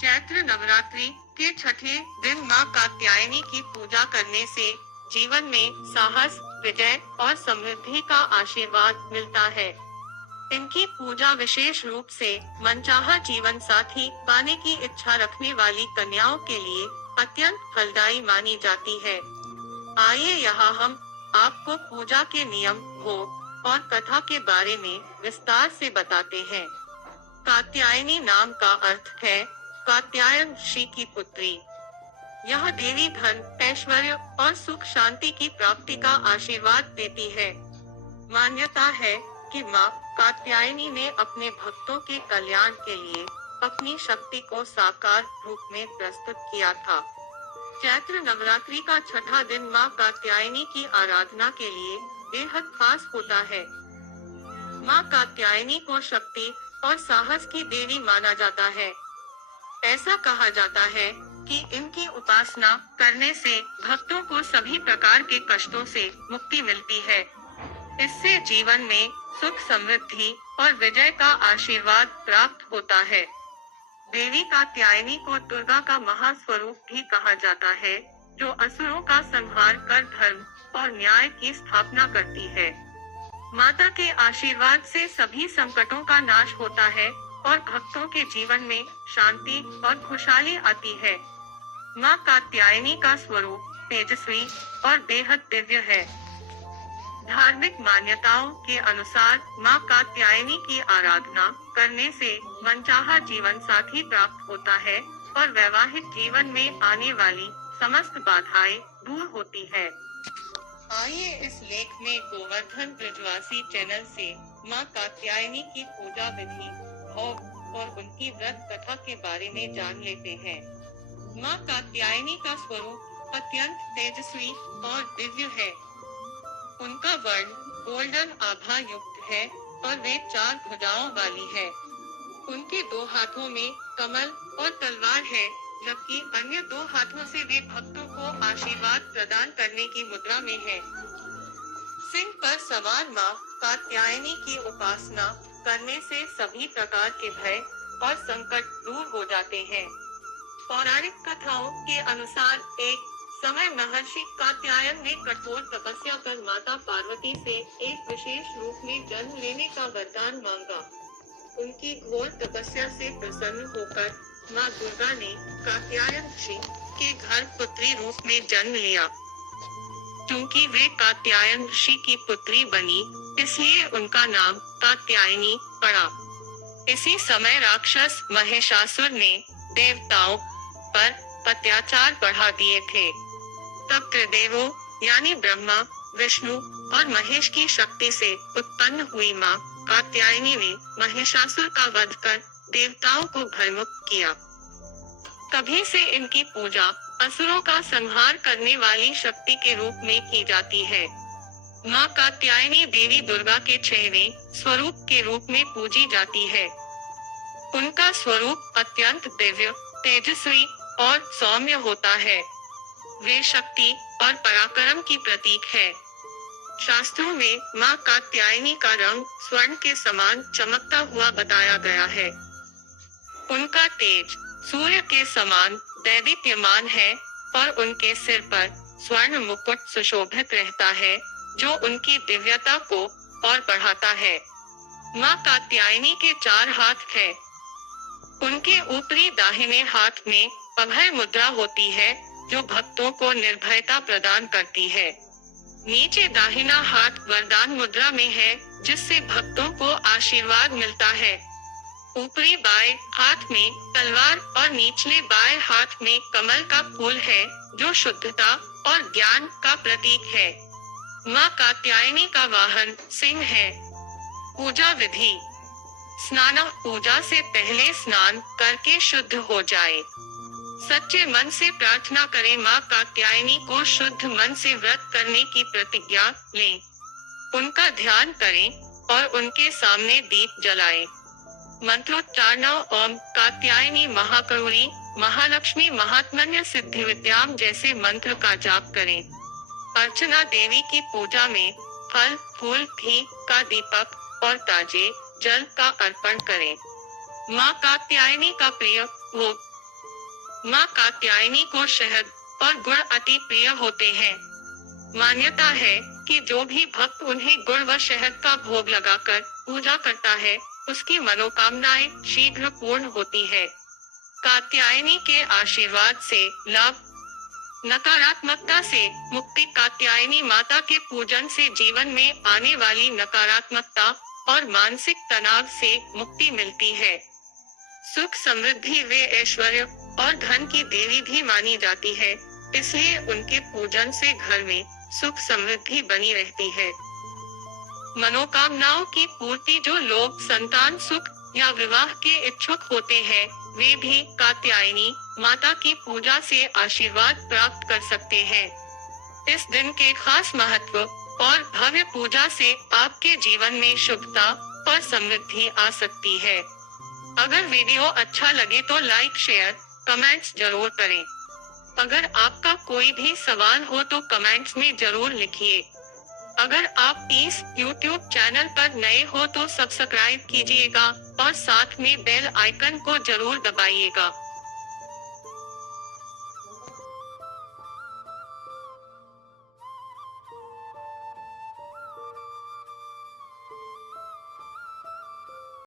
चैत्र नवरात्रि के छठे दिन मां कात्यायनी की पूजा करने से जीवन में साहस, विजय और समृद्धि का आशीर्वाद मिलता है। इनकी पूजा विशेष रूप से मनचाहा जीवन साथी पाने की इच्छा रखने वाली कन्याओं के लिए अत्यंत फलदायी मानी जाती है। आइए यहाँ हम आपको पूजा के नियम, भोग और कथा के बारे में विस्तार से बताते हैं। कात्यायनी नाम का अर्थ है कात्यायन ऋषि की पुत्री। यह देवी धन, ऐश्वर्य और सुख शांति की प्राप्ति का आशीर्वाद देती है। मान्यता है कि मां कात्यायनी ने अपने भक्तों के कल्याण के लिए अपनी शक्ति को साकार रूप में प्रस्तुत किया था। चैत्र नवरात्रि का छठा दिन मां कात्यायनी की आराधना के लिए बेहद खास होता है। मां कात्यायनी को शक्ति और साहस की देवी माना जाता है। ऐसा कहा जाता है कि इनकी उपासना करने से भक्तों को सभी प्रकार के कष्टों से मुक्ति मिलती है। इससे जीवन में सुख, समृद्धि और विजय का आशीर्वाद प्राप्त होता है। देवी कात्यायनी को दुर्गा का महास्वरूप भी कहा जाता है, जो असुरों का संहार कर धर्म और न्याय की स्थापना करती है। माता के आशीर्वाद से सभी संकटों का नाश होता है और भक्तों के जीवन में शांति और खुशहाली आती है। मां कात्यायनी का स्वरूप तेजस्वी और बेहद दिव्य है। धार्मिक मान्यताओं के अनुसार मां कात्यायनी की आराधना करने से मनचाहा जीवन साथी प्राप्त होता है और वैवाहिक जीवन में आने वाली समस्त बाधाएं दूर होती है। आइए इस लेख में गोवर्धन ब्रजवासी चैनल से मां कात्यायनी की पूजा विधि, भोग और उनकी व्रत कथा के बारे में जान लेते हैं। मां कात्यायनी का स्वरूप अत्यंत तेजस्वी और दिव्य है। उनका वर्ण गोल्डन आभा युक्त है और वे 4 भुजाओं वाली है। उनके 2 हाथों में कमल और तलवार है, जबकि अन्य 2 हाथों से वे भक्तों को आशीर्वाद प्रदान करने की मुद्रा में है। सिंह पर सवार मां कात्यायनी की उपासना करने से सभी प्रकार के भय और संकट दूर हो जाते हैं। पौराणिक कथाओं के अनुसार एक समय महर्षि कात्यायन ने कठोर तपस्या कर माता पार्वती से एक विशेष रूप में जन्म लेने का वरदान मांगा। उनकी घोर तपस्या से प्रसन्न होकर मां दुर्गा ने कात्यायन ऋषि के घर पुत्री रूप में जन्म लिया। क्योंकि वे कात्यायन ऋषि की पुत्री बनी, इसलिए उनका नाम कात्यायनी पड़ा। इसी समय राक्षस महिषासुर ने देवताओं पर अत्याचार बढ़ा दिए थे। तब त्रिदेवों यानी ब्रह्मा, विष्णु और महेश की शक्ति से उत्पन्न हुई मां कात्यायनी ने महिषासुर का वध कर देवताओं को भयमुक्त किया। तभी से इनकी पूजा असुरों का संहार करने वाली शक्ति के रूप में की जाती है। मां कात्यायनी देवी दुर्गा के 6वें स्वरूप के रूप में पूजी जाती है। उनका स्वरूप अत्यंत दिव्य, तेजस्वी और सौम्य होता है। वे शक्ति और पराक्रम की प्रतीक है। शास्त्रों में मां कात्यायनी का रंग स्वर्ण के समान चमकता हुआ बताया गया है। उनका तेज सूर्य के समान दैदीप्यमान है और उनके सिर पर स्वर्ण मुकुट सुशोभित रहता है, जो उनकी दिव्यता को और बढ़ाता है। मां कात्यायनी के 4 हाथ हैं। उनके ऊपरी दाहिने हाथ में अभय मुद्रा होती है, जो भक्तों को निर्भयता प्रदान करती है। नीचे दाहिना हाथ वरदान मुद्रा में है, जिससे भक्तों को आशीर्वाद मिलता है। ऊपरी बाएं हाथ में तलवार और निचले बाएं हाथ में कमल का फूल है, जो शुद्धता और ज्ञान का प्रतीक है। मां कात्यायनी का वाहन सिंह है। पूजा विधि: स्नान: पूजा से पहले स्नान करके शुद्ध हो जाए। सच्चे मन से प्रार्थना करें। मां कात्यायनी को शुद्ध मन से व्रत करने की प्रतिज्ञा लें। उनका ध्यान करें और उनके सामने दीप जलाएं। मंत्रोच्चारण: ओम कात्यायनी महाकरुणी महालक्ष्मी महात्मन्य सिद्धि विद्याम जैसे मंत्र का जाप करें। अर्चना: देवी की पूजा में फल, फूल, घी का दीपक और ताजे जल का अर्पण करें। मां कात्यायनी का प्रिय भोग: माँ कात्यायनी को शहद और गुड़ अति प्रिय होते हैं। मान्यता है कि जो भी भक्त उन्हें गुड़ व शहद का भोग लगाकर पूजा करता है, उसकी मनोकामनाएं शीघ्र पूर्ण होती है। कात्यायनी के आशीर्वाद से लाभ। नकारात्मकता से मुक्ति। कात्यायनी माता के पूजन से जीवन में आने वाली नकारात्मकता और मानसिक तनाव से मुक्ति मिलती है। सुख समृद्धि व ऐश्वर्य और धन की देवी भी मानी जाती है, इसलिए उनके पूजन से घर में सुख समृद्धि बनी रहती है। मनोकामनाओं की पूर्ति। जो लोग संतान सुख या विवाह के इच्छुक होते हैं, वे भी कात्यायनी माता की पूजा से आशीर्वाद प्राप्त कर सकते हैं। इस दिन के खास महत्व और भव्य पूजा से आपके जीवन में शुभता और समृद्धि आ सकती है। अगर वीडियो अच्छा लगे तो लाइक, शेयर, कमेंट्स जरूर करें। अगर आपका कोई भी सवाल हो तो कमेंट्स में जरूर लिखिए। अगर आप इस YouTube चैनल पर नए हो तो सब्सक्राइब कीजिएगा और साथ में बेल आइकन को जरूर दबाइएगा।